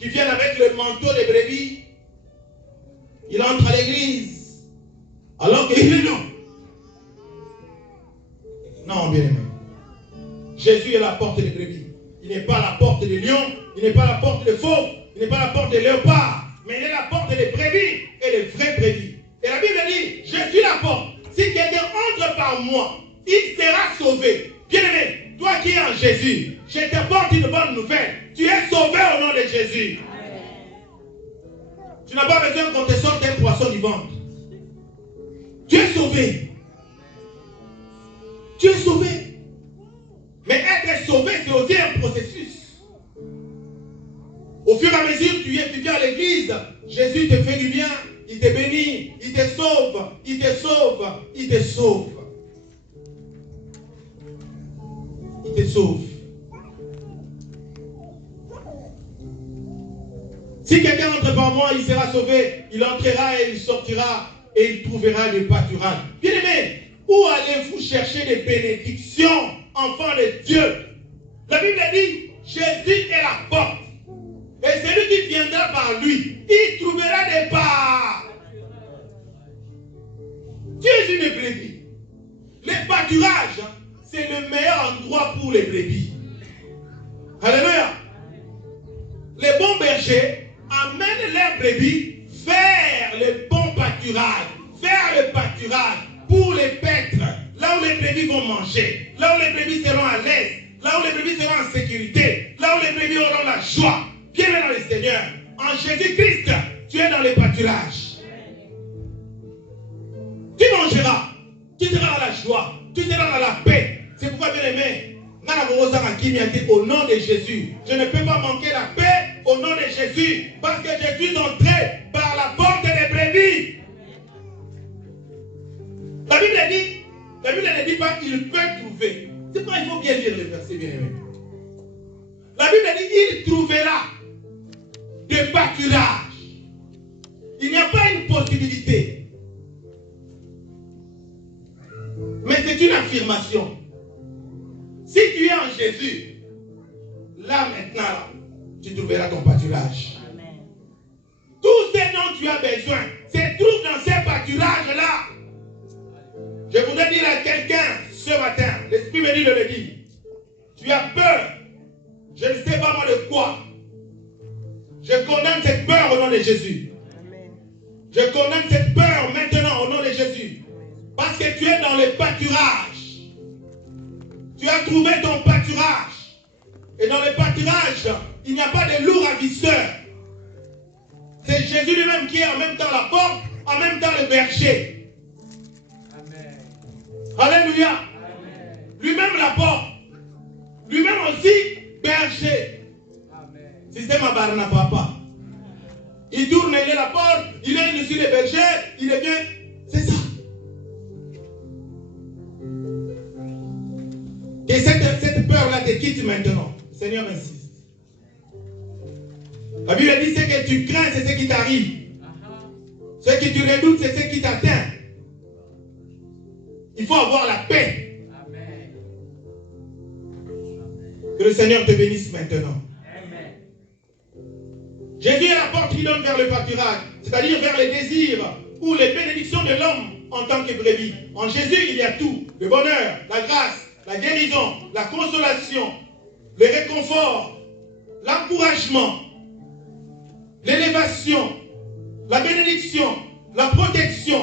qui viennent avec le manteau des brebis. Il entre à l'église. Alors qu'il est non. Non, bien aimé. Jésus est la porte des brebis. Il n'est pas la porte des lions. Il n'est pas la porte des fauves. Il n'est pas la porte des léopards. Mais il est la porte des brebis et les vraies brebis. Et la Bible dit, je suis la porte. Si quelqu'un entre par moi, il sera sauvé. Bien-aimé, toi qui es en Jésus, je t'apporte une bonne nouvelle. Tu es sauvé au nom de Jésus. Tu n'as pas besoin qu'on te sorte un poisson du ventre. Tu es sauvé. Tu es sauvé. Mais être sauvé, c'est aussi un processus. Au fur et à mesure que tu viens à l'église, Jésus te fait du bien. Il te bénit, il te sauve, il te sauve, il te sauve. Il te sauve. Si quelqu'un entre par moi, il sera sauvé, il entrera et il sortira et il trouvera des pâturages. Bien aimé, où allez-vous chercher des bénédictions, enfants de Dieu? La Bible dit, Jésus est la porte. Et celui qui viendra par lui, il trouvera des parts. Tu es une brebis. Les pâturages, c'est le meilleur endroit pour les brebis. Alléluia. Les bons bergers amènent leurs brebis vers le bon pâturage, vers le pâturage pour les paître, là où les brebis vont manger, là où les brebis seront à l'aise, là où les brebis seront en sécurité, là où les brebis auront la joie. Bienvenue dans le Seigneur. En Jésus-Christ, tu es dans le pâturage. Tu mangeras, tu seras dans la joie, tu seras dans la paix. C'est pourquoi, bien aimé, au nom de Jésus, je ne peux pas manquer la paix au nom de Jésus, parce que je suis entré par la porte des brebis. La Bible ne dit pas il peut trouver. C'est pourquoi il faut bien lire le verset, bien aimé. La Bible dit il trouvera des pâturages. Il n'y a pas une possibilité. Mais c'est une affirmation. Si tu es en Jésus, là maintenant, là, tu trouveras ton pâturage. Amen. Tout ce dont tu as besoin se trouve dans ces pâturages-là. Je voudrais dire à quelqu'un ce matin, l'Esprit me dit de le dire. Tu as peur. Je ne sais pas moi de quoi. Je condamne cette peur au nom de Jésus. Amen. Je condamne cette peur maintenant au nom de Jésus. Parce que tu es dans le pâturage. Tu as trouvé ton pâturage. Et dans le pâturage, il n'y a pas de loup ravisseur. C'est Jésus lui-même qui est en même temps la porte, en même temps le berger. Amen. Alléluia. Lui-même la porte. Lui-même aussi berger. Amen. Système à Barna Papa. Il tourne, il est la porte, il est dessus le berger, il est bien. C'est ça. Et cette peur-là te quitte maintenant. Le Seigneur insiste. La Bible dit ce que tu crains, c'est ce qui t'arrive. Ce que tu redoutes, c'est ce qui t'atteint. Il faut avoir la paix. Amen. Que le Seigneur te bénisse maintenant. Amen. Jésus est la porte qui donne vers le pâturage, c'est-à-dire vers les désirs ou les bénédictions de l'homme en tant que brebis. En Jésus, il y a tout. Le bonheur, la grâce, la guérison, la consolation, le réconfort, l'encouragement, l'élévation, la bénédiction, la protection,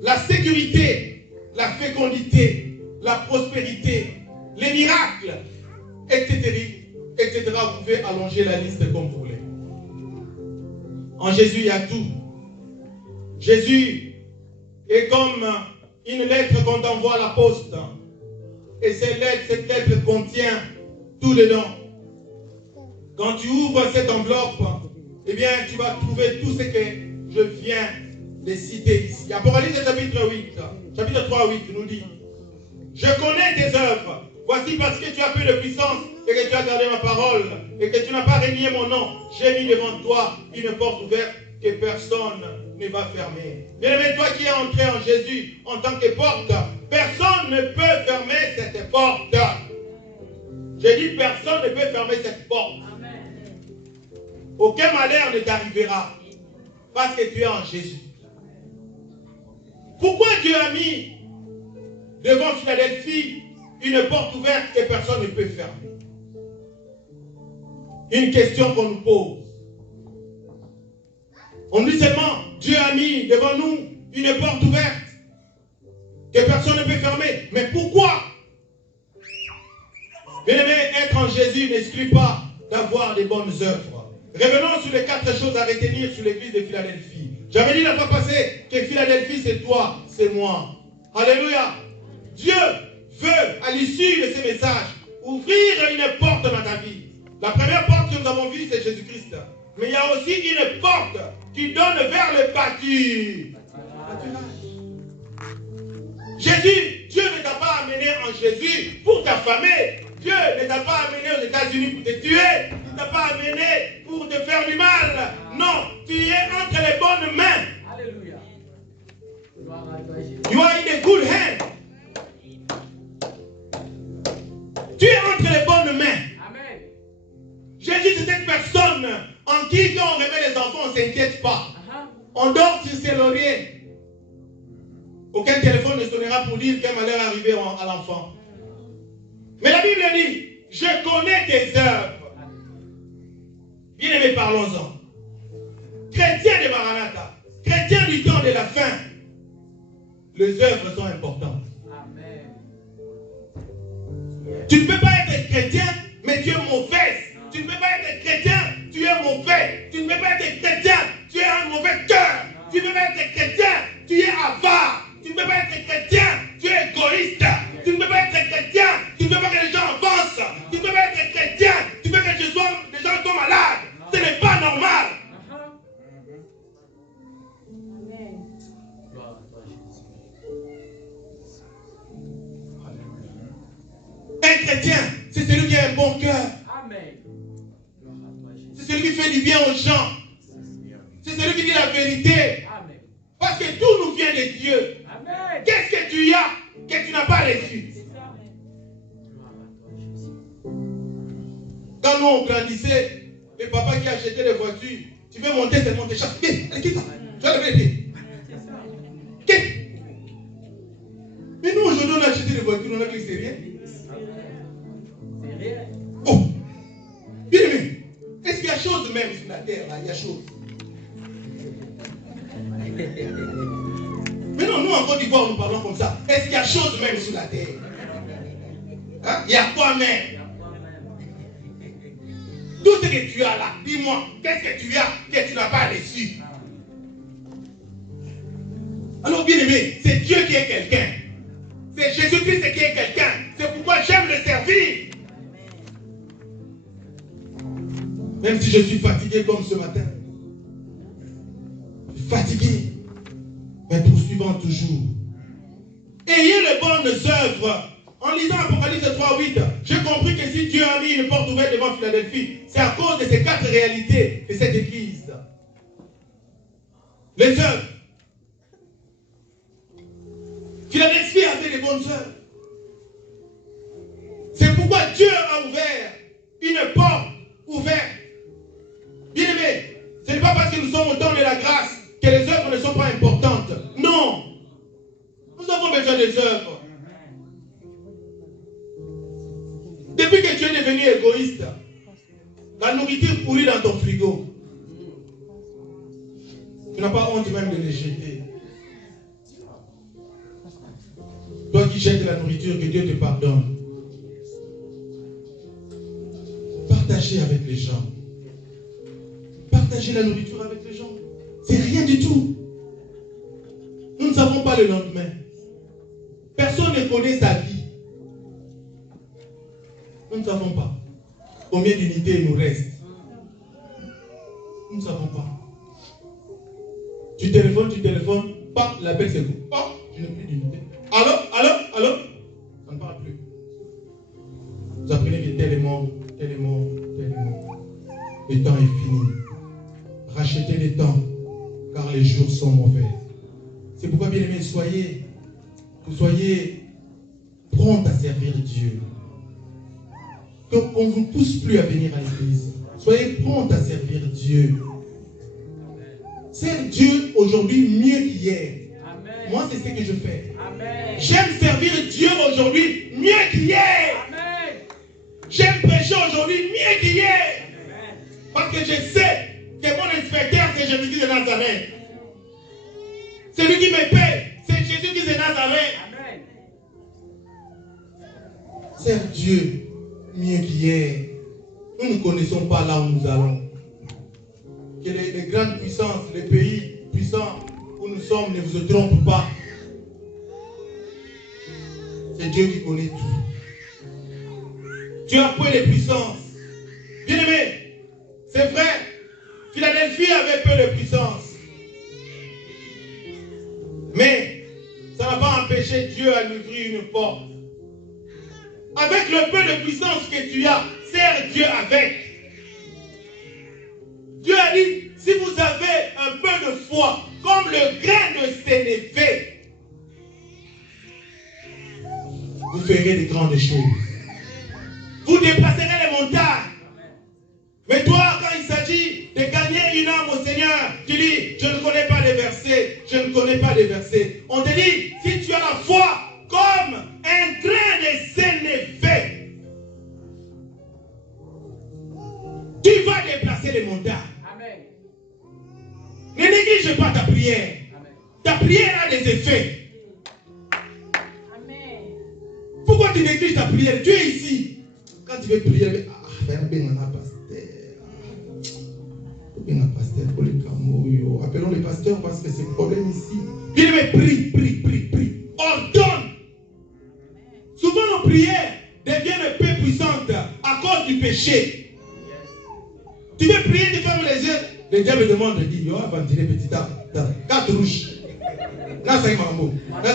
la sécurité, la fécondité, la prospérité, les miracles, etc., etc. Vous pouvez allonger la liste comme vous voulez. En Jésus, il y a tout. Jésus est comme une lettre qu'on t'envoie à la poste. Et cette lettre contient tout dedans. Quand tu ouvres cette enveloppe, eh bien, tu vas trouver tout ce que je viens de citer ici. Apocalypse chapitre 8, chapitre 3, 8 nous dit: je connais tes œuvres. Voici parce que tu as peu de puissance et que tu as gardé ma parole et que tu n'as pas renié mon nom. J'ai mis devant toi une porte ouverte que personne ne va fermer. Bien-aimé, toi qui es entré en Jésus en tant que porte, personne ne peut fermer cette porte. J'ai dit personne ne peut fermer cette porte. Amen. Aucun malheur ne t'arrivera parce que tu es en Jésus. Pourquoi Dieu a mis devant Philadelphie une porte ouverte que personne ne peut fermer? Une question qu'on nous pose. On dit seulement, Dieu a mis devant nous une porte ouverte que personne ne peut fermer. Mais pourquoi? Bien-aimé, être en Jésus n'exclut pas d'avoir des bonnes œuvres. Revenons sur les 4 choses à retenir sur l'église de Philadelphie. J'avais dit la fois passée que Philadelphie, c'est toi, c'est moi. Alléluia. Dieu veut, à l'issue de ces messages, ouvrir une porte dans ta vie. La première porte que nous avons vue, c'est Jésus-Christ. Mais il y a aussi une porte qui donne vers le pâturage. Jésus, Dieu ne t'a pas amené en Jésus pour t'affamer. Dieu ne t'a pas amené aux États-Unis pour te tuer. Il ne t'a pas amené pour te faire du mal. Non, tu es entre les bonnes mains. Alléluia. You are in a good hand. Tu es entre les bonnes mains. Amen. Jésus, c'est cette personne en qui, quand on remet les enfants, on ne s'inquiète pas. On dort sur ses lauriers. Aucun téléphone ne sonnera pour dire qu'un malheur est arrivé à l'enfant. Mais la Bible dit, je connais tes œuvres. Bien-aimés, parlons-en. Chrétiens de Maranatha, chrétiens du temps de la fin, les œuvres sont importantes. Amen. Tu ne peux pas être chrétien, mais tu es mauvaise. Tu ne peux pas être chrétien, tu es mauvais. Tu ne peux pas être chrétien, tu es un mauvais cœur. Tu ne peux pas être chrétien, tu es avare. Tu ne peux pas être chrétien, tu es égoïste. Tu ne peux pas être chrétien, tu ne veux pas que les gens avancent. Tu ne peux pas être chrétien, tu veux que les gens soient malades. Ce n'est pas normal. Un chrétien, c'est celui qui a un bon cœur. C'est celui qui fait du bien aux gens. C'est celui qui dit la vérité. Parce que tout nous vient de Dieu. Qu'est-ce que tu as que tu n'as pas reçu? Quand nous on grandissait, les papas qui achetaient des voitures, tu veux monter, c'est monter. Quitte ça. Tu vas lever les pieds. Quitte. Mais nous aujourd'hui on a acheté des voitures, on a dit que c'est rien. Oh, bien aimé, est-ce qu'il y a chose même sur la terre là? Il y a chose. Mais non, nous en Côte d'Ivoire, nous parlons comme ça. Est-ce qu'il y a chose même sur la terre? Hein? Il y a quoi même? Tout ce que tu as là, dis-moi, qu'est-ce que tu as que tu n'as pas reçu? Alors bien aimé, c'est Dieu qui est quelqu'un. C'est Jésus-Christ qui est quelqu'un. C'est pourquoi j'aime le servir. Même si je suis fatigué comme ce matin. Fatigué. Mais poursuivant toujours. Ayez les bonnes œuvres. En lisant Apocalypse 3:8, j'ai compris que si Dieu a mis une porte ouverte devant Philadelphie, c'est à cause de ces 4 réalités de cette église. Les œuvres. Philadelphie avait des bonnes œuvres. C'est pourquoi Dieu a ouvert une porte ouverte. Bien aimé, ce n'est pas parce que nous sommes au temps de la grâce que les œuvres ne sont pas importantes. Non. Nous avons besoin des œuvres. Depuis que tu es devenu égoïste, la nourriture pourrie dans ton frigo, tu n'as pas honte même de les jeter. Toi qui jettes la nourriture, que Dieu te pardonne. Partagez avec les gens. Partagez la nourriture avec les gens. C'est rien du tout. Nous ne savons pas le lendemain. Personne ne connaît sa vie. Nous ne savons pas combien d'unités il nous reste. Nous ne savons pas. Tu téléphones, pas l'appel c'est vous. Oh, je n'ai plus d'unité. Allô. Ça ne parle plus. Vous apprenez que tel est mort. Le temps est fini. Rachetez le temps, car les jours sont mauvais. C'est pourquoi, bien aimés, vous soyez prompt à servir Dieu. Qu'on ne vous pousse plus à venir à l'église. Soyez prompt à servir Dieu. Serve Dieu aujourd'hui mieux qu'hier. Moi, c'est ce que je fais. J'aime servir Dieu aujourd'hui mieux qu'hier. J'aime prêcher aujourd'hui mieux qu'hier. Parce que je sais que mon inspecteur, c'est Jésus de Nazareth. C'est lui qui me paie. C'est Jésus qui est de Nazareth. Serve Dieu mieux qu'hier. Nous ne connaissons pas là où nous allons. Que les grandes puissances, les pays puissants où nous sommes ne vous trompent pas. C'est Dieu qui connaît tout. Tu as peu de puissance. Bien aimé, c'est vrai, Philadelphie avait peu de puissance. Mais ça n'a pas empêché Dieu à lui ouvrir une porte. Avec le peu de puissance que tu as, sers Dieu avec. Dieu a dit, si vous avez un peu de foi, comme le grain de sénévé, vous ferez de grandes choses. Vous déplacerez les montagnes. Mais toi, quand il s'agit de gagner une âme au Seigneur, tu dis, je ne connais pas les versets, je ne connais pas les versets. On te dit, si tu as la foi comme un grain de sénévé, tu vas déplacer les montagnes. Amen. Ne néglige pas ta prière. Amen. Ta prière a des effets. Amen. Pourquoi tu négliges ta prière? Tu es ici. Quand tu veux prier, appelons les pasteurs parce que c'est le problème ici. Bien aimé, prie. Ordonne. Souvent nos prières deviennent peu puissantes à cause du péché. Tu veux prier, tu fermes les yeux. Le diable demande, il dit, yo, avant de tirer petit arbre, 4 rouges. Là, c'est un mambo. Là,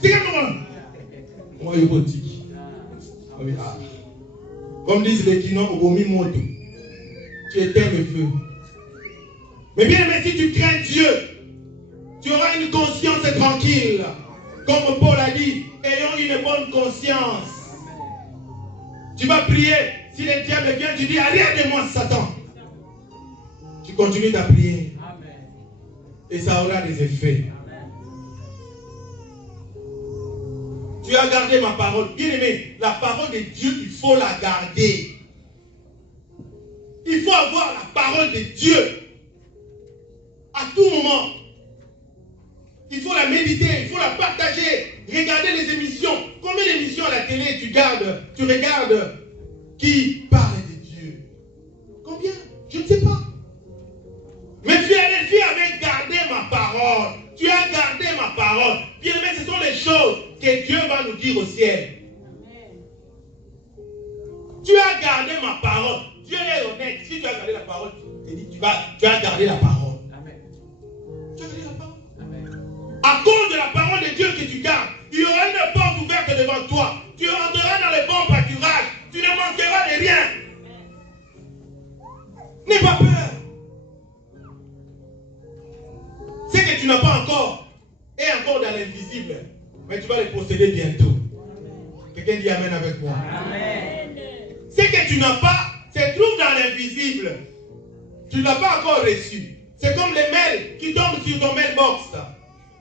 c'est un mambo. Moi, je suis comme disent les Kinons, au vomi moto. Tu éteins le feu. Mais bien aimé, si tu crains Dieu, tu auras une conscience tranquille. Comme Paul a dit, ayons une bonne conscience. Tu vas prier. Si le diable vient, tu dis, arrière de moi, Satan. Tu continues ta prière. Et ça aura des effets. Tu as gardé ma parole. Bien aimé, la parole de Dieu, il faut la garder. Il faut avoir la parole de Dieu. À tout moment. Il faut la méditer, il faut la partager. Regarder les émissions. Combien d'émissions à la télé tu regardes qui parle de Dieu? Combien? Je ne sais pas. Mais Philadelphie avait gardé ma parole. Tu as gardé ma parole. Bien aimé, ce sont les choses que Dieu va nous dire au ciel. Tu as gardé ma parole. Dieu est honnête. Si tu as gardé la parole, tu as gardé la parole. Amen. Tu as gardé la parole. Amen. À cause de la parole de Dieu que tu gardes, il y aura une porte ouverte devant toi. Tu entreras dans les bons pâturages. Tu ne manqueras de rien. N'aie pas peur. Ce que tu n'as pas encore est encore dans l'invisible. Mais tu vas les posséder bientôt. Quelqu'un dit Amen avec moi. Amen. Ce que tu n'as pas se trouve dans l'invisible. Tu ne l'as pas encore reçu. C'est comme les mails qui tombent sur ton mailbox.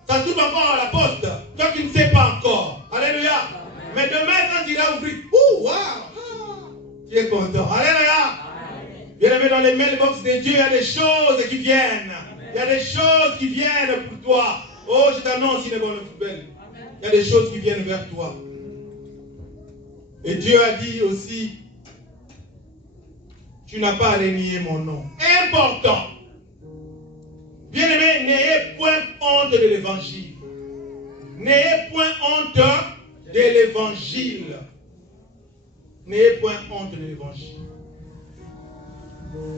Ça se trouve encore à la poste. Toi qui ne sais pas encore. Alléluia. Amen. Mais demain quand tu l'as ouvert, wow, tu es content. Alléluia. Bien aimé, dans les mailbox de Dieu, il y a des choses qui viennent. Il y a des choses qui viennent pour toi. Oh, je t'annonce une bonne nouvelle. Il y a des choses qui viennent vers toi. Et Dieu a dit aussi, tu n'as pas à renier mon nom. Important. Bien aimé, n'ayez point honte de l'évangile. N'ayez point honte de l'évangile. N'ayez point honte de l'évangile.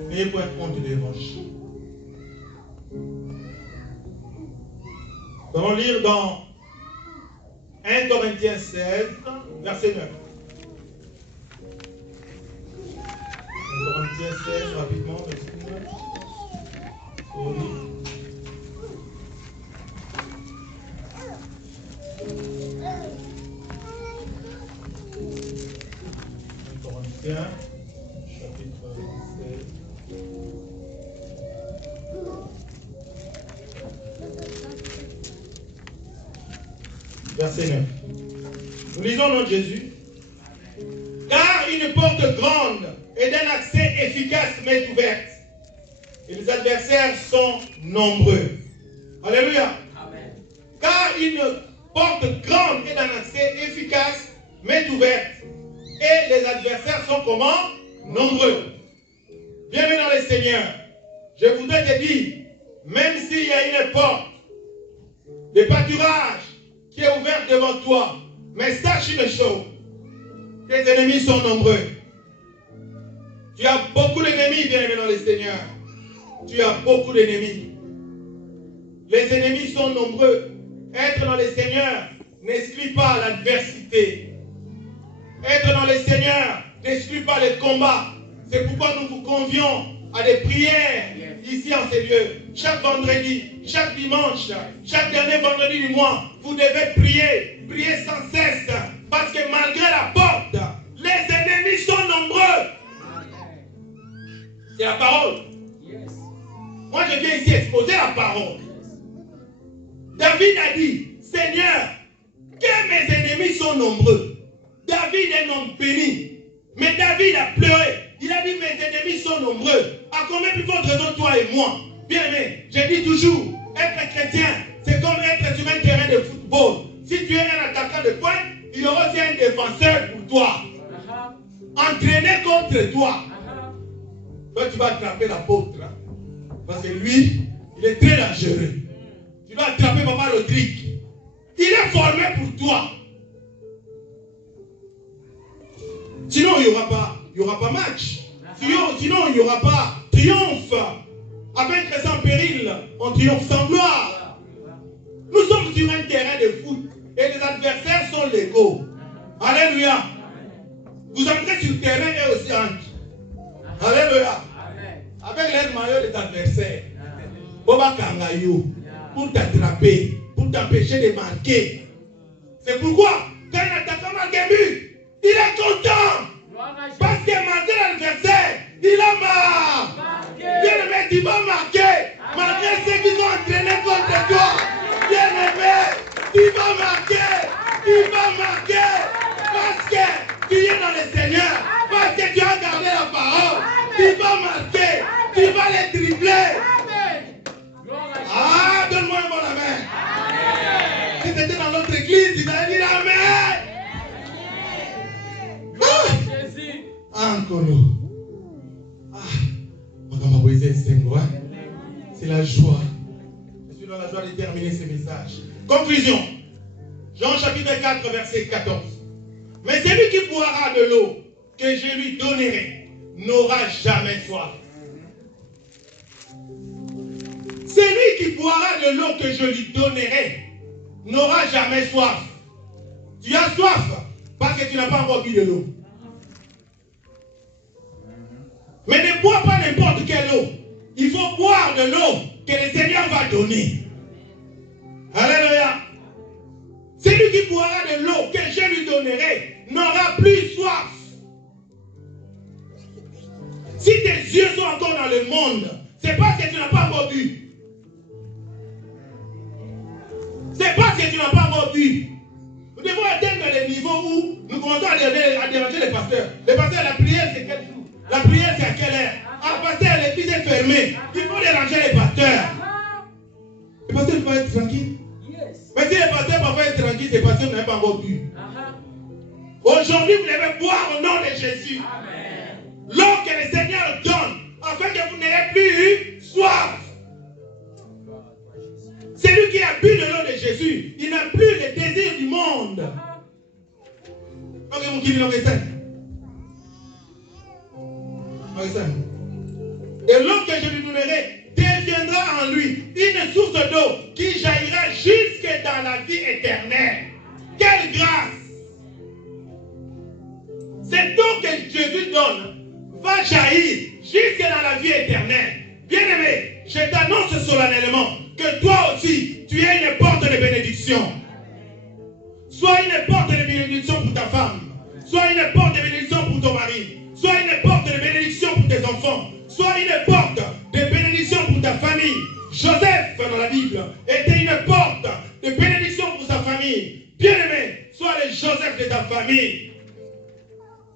N'ayez point honte de l'évangile. Nous allons lire dans 1 Corinthiens 16, verset 9. 1 Corinthiens 16, rapidement, verset 9. Sorry. 1 Corinthiens, chapitre 16. verset 9. Nous lisons au nom de Jésus. Car une porte grande et d'un accès efficace m'est ouverte. Et les adversaires sont nombreux. Alléluia. Amen. Car une porte grande et d'un accès efficace m'est ouverte. Et les adversaires sont comment? Nombreux. Bienvenue dans le Seigneur. Je voudrais te dire, même s'il y a une porte de pâturage qui est ouverte devant toi, mais sache une chose, tes ennemis sont nombreux. Tu as beaucoup d'ennemis, bien-aimé dans le Seigneur. Tu as beaucoup d'ennemis. Les ennemis sont nombreux. Être dans le Seigneur n'exclut pas l'adversité. Être dans le Seigneur n'exclut pas les combats. C'est pourquoi nous vous convions à des prières ici en ces lieux. Chaque vendredi, chaque dimanche, chaque dernier vendredi du mois, vous devez prier. Prier sans cesse. Parce que malgré la porte, les ennemis sont nombreux. C'est la parole. Moi, je viens ici exposer la parole. David a dit, Seigneur, que mes ennemis sont nombreux. David est un homme béni. Mais David a pleuré. Il a dit, mes ennemis sont nombreux. À combien plus forte raison, toi et moi? Bien aimé, je dis toujours, être chrétien, c'est comme être sur un terrain de football. Si tu es un attaquant de pointe, il y aura aussi un défenseur pour toi. Entraîné contre toi. Toi, tu vas attraper l'apôtre. Hein? Parce que lui, il est très dangereux. Tu dois attraper Papa Rodrigue. Il est formé pour toi. Sinon, il n'y aura pas match. Sinon, il n'y aura pas triomphe. Avec les sans péril, on triomphe sans gloire. Nous sommes sur un terrain de foot et les adversaires sont légaux. Alléluia. Vous entrez sur le terrain et aussi entre. Alléluia. Avec l'aide maillot des adversaires. Boba Kangayo. Pour t'attraper, pour t'empêcher de marquer. C'est pourquoi, quand un attaquant marque un but, il est content. Parce que malgré l'adversaire, il a marre. Bien-aimé, tu vas marquer. Malgré ceux qui sont entraînés contre toi. Bien-aimé, tu vas marquer. Tu vas marquer. Parce que tu es dans le Seigneur. Parce que tu as gardé la parole. Tu vas marquer. Tu vas les dribbler. Ah, donne-moi un bon amen. Si c'était dans notre église, il allait dire amen. Encore nous. C'est la joie. Je suis dans la joie de terminer ce message. Conclusion. Jean chapitre 4, verset 14. Mais celui qui boira de l'eau que je lui donnerai n'aura jamais soif. Celui qui boira de l'eau que je lui donnerai n'aura jamais soif. Tu as soif parce que tu n'as pas encore bu de l'eau. Mais ne bois pas n'importe quelle eau. Il faut boire de l'eau que le Seigneur va donner. Alléluia. Celui qui boira de l'eau que je lui donnerai n'aura plus soif. Si tes yeux sont encore dans le monde, c'est parce que tu n'as pas encore bu. C'est parce que tu n'as pas encore bu. Nous devons atteindre le niveau où nous commençons à déranger les pasteurs. Les pasteurs, la prière, c'est quel jour? La prière, c'est à quelle heure? Ah, pasteur, l'église est fermée. Il faut déranger les pasteurs. Les pasteurs doivent être tranquilles. Mais si les pasteurs peuvent être tranquilles, ces pasteurs n'ont pas encore bu. Aujourd'hui, vous devez boire au nom de Jésus. L'eau que le Seigneur donne, afin que vous n'ayez plus soif. Celui qui a bu de l'eau de Jésus, il n'a plus le désir du monde. Et l'eau que je lui donnerai deviendra en lui une source d'eau qui jaillira jusque dans la vie éternelle. Quelle grâce! Cette eau que Jésus donne va jaillir jusque dans la vie éternelle. Bien-aimé, je t'annonce solennellement que toi aussi, tu es une porte de bénédiction. Sois une porte de bénédiction pour ta femme. Sois une porte de bénédiction pour ton mari. Sois une porte de bénédiction pour tes enfants. Sois une porte de bénédiction pour ta famille. Joseph, dans la Bible, était une porte de bénédiction pour sa famille. Bien le Joseph de ta famille.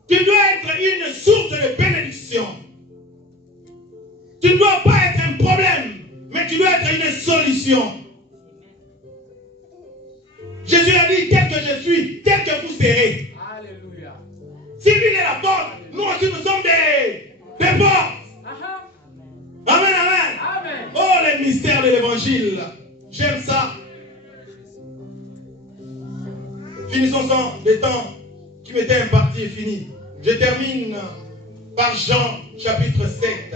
Tu dois être une source de bénédiction. Tu ne dois pas être un problème, mais tu dois être une solution. Jésus a dit, tel que je suis, tel que vous serez. Alléluia. Si lui est la porte, nous aussi nous sommes des portes. Amen, amen. Amen. Oh, les mystères de l'évangile. J'aime ça. Finissons sans le temps qui m'était imparti est fini. Je termine par Jean chapitre 7,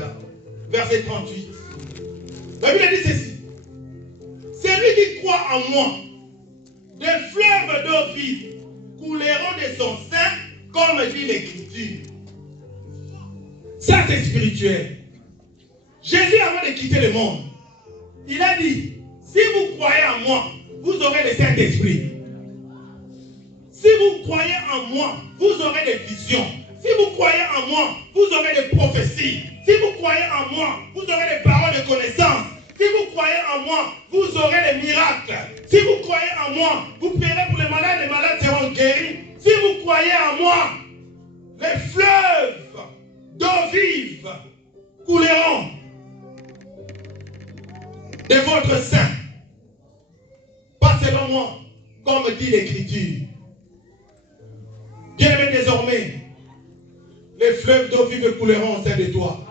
verset 38. La Bible dit ceci. Celui qui croit en moi, des fleuves d'eau vive couleront de son sein, comme dit l'Écriture. Ça, c'est spirituel. Jésus, avant de quitter le monde, il a dit, si vous croyez en moi, vous aurez le Saint-Esprit. Si vous croyez en moi, vous aurez des visions. Si vous croyez en moi, vous aurez des prophéties. Si vous croyez en moi, vous aurez des paroles de connaissance. Si vous croyez en moi, vous aurez des miracles. Si vous croyez en moi, vous prierez pour les malades seront guéris. Si vous croyez en moi, les fleuves d'eau vive couleront de votre sein. Pas selon moi, comme dit l'Écriture. Bien-aimé, désormais, les fleuves d'eau vive couleront au sein de toi.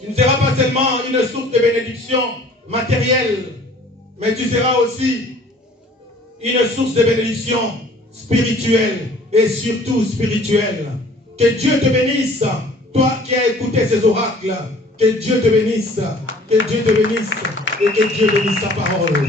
Tu ne seras pas seulement une source de bénédiction matérielle, mais tu seras aussi une source de bénédiction spirituelle et surtout spirituelle. Que Dieu te bénisse, toi qui as écouté ces oracles. Que Dieu te bénisse, que Dieu te bénisse et que Dieu bénisse sa parole.